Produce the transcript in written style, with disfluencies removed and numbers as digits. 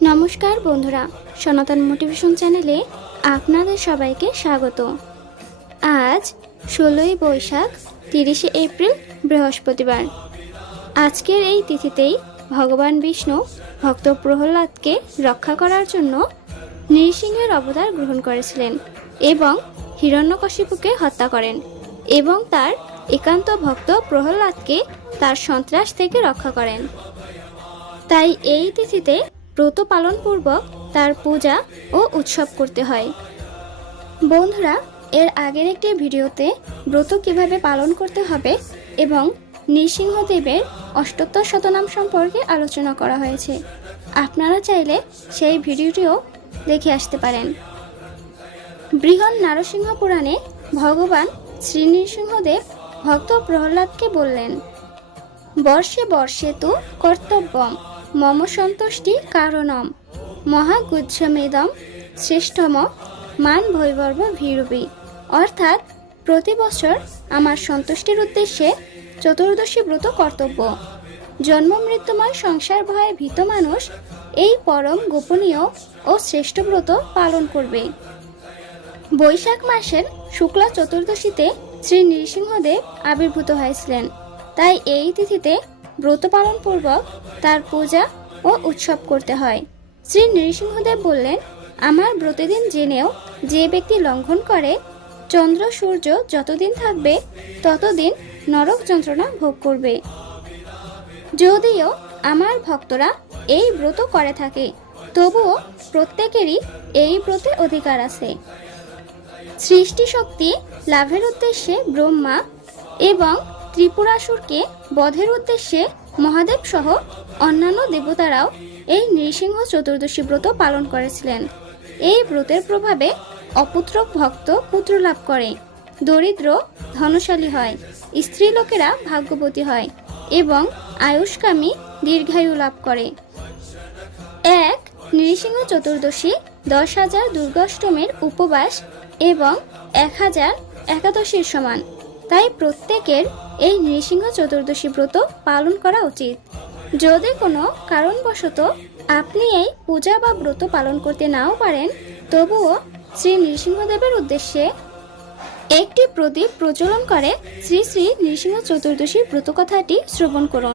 নমস্কার বন্ধুরা, সনাতন মোটিভেশন চ্যানেলে আপনাদের সবাইকে স্বাগত। আজ 16ই বৈশাখ 30শে এপ্রিল বৃহস্পতিবার। আজকের এই তিথিতেই ভগবান বিষ্ণু ভক্ত প্রহ্লাদকে রক্ষা করার জন্য নৃসিংহের অবতার গ্রহণ করেছিলেন এবং হিরণ্যকশিপুকে হত্যা করেন এবং তার একান্ত ভক্ত প্রহ্লাদকে তার সন্ত্রাস থেকে রক্ষা করেন। তাই এই তিথিতে ব্রত পালন পূর্বক তার পূজা ও উৎসব করতে হয়। বন্ধুরা, এর আগের একটি ভিডিওতে ব্রত কিভাবে পালন করতে হবে এবং নৃসিংহদেবের অষ্টোত্তর শতনাম সম্পর্কে আলোচনা করা হয়েছে। আপনারা চাইলে সেই ভিডিওটিও দেখে আসতে পারেন। বৃহৎ নারসিংহ পুরাণে ভগবান শ্রী নৃসিংহদেব ভক্ত প্রহ্লাদকে বললেন, বর্ষে বর্ষে তু কর্তব্যম মম সন্তুষ্টি কারণম মহাগুজ্জমেদম শ্রেষ্ঠম মান ভৈবর্ব ভীরুবি। অর্থাৎ প্রতি বছর আমার সন্তুষ্টির উদ্দেশ্যে চতুর্দশী ব্রত কর্তব্য। জন্ম মৃত্যুময় সংসার ভয়ে ভীত মানুষ এই পরম গোপনীয় ও শ্রেষ্ঠ ব্রত পালন করবে। বৈশাখ মাসের শুক্লা চতুর্দশীতে শ্রী নৃসিংহদেব আবির্ভূত হয়েছিলেন। তাই এই তিথিতে ব্রত পালন পূর্বক তার পূজা ও উৎসব করতে হয়। শ্রী নৃসিংহদেব বললেন, আমার ব্রতদিন জেনেও যে ব্যক্তি লঙ্ঘন করে, চন্দ্র সূর্য যতদিন থাকবে ততদিন নরক যন্ত্রণা ভোগ করবে। যদিও আমার ভক্তরা এই ব্রত করে থাকে, তবুও প্রত্যেকেরই এই ব্রতে অধিকার আছে। সৃষ্টি শক্তি লাভের উদ্দেশ্যে ব্রহ্মা এবং ত্রিপুরাসুরকে বধের উদ্দেশ্যে মহাদেব সহ অন্যান্য দেবতারাও এই নৃসিংহ চতুর্দশী ব্রত পালন করেছিলেন। এই ব্রতের প্রভাবে অপুত্রক ভক্ত পুত্র লাভ করে, দরিদ্র ধনশালী হয়, স্ত্রীলোকেরা ভাগ্যবতী হয় এবং আয়ুষ্কামী দীর্ঘায়ু লাভ করে। এক নৃসিংহ চতুর্দশী 10,000 দুর্গাষ্টমীর উপবাস এবং 1000 একাদশীর সমান। তাই প্রত্যেকের এই নৃসিংহ চতুর্দশী ব্রত পালন করা উচিত। যদি কোনো কারণবশত আপনি এই পূজা বা ব্রত পালন করতে নাও পারেন, তবুও শ্রী নৃসিংহদেবের উদ্দেশ্যে একটি প্রদীপ প্রজ্বলন করে শ্রী শ্রী নৃসিংহ চতুর্দশী ব্রত কথাটি শ্রবণ করুন।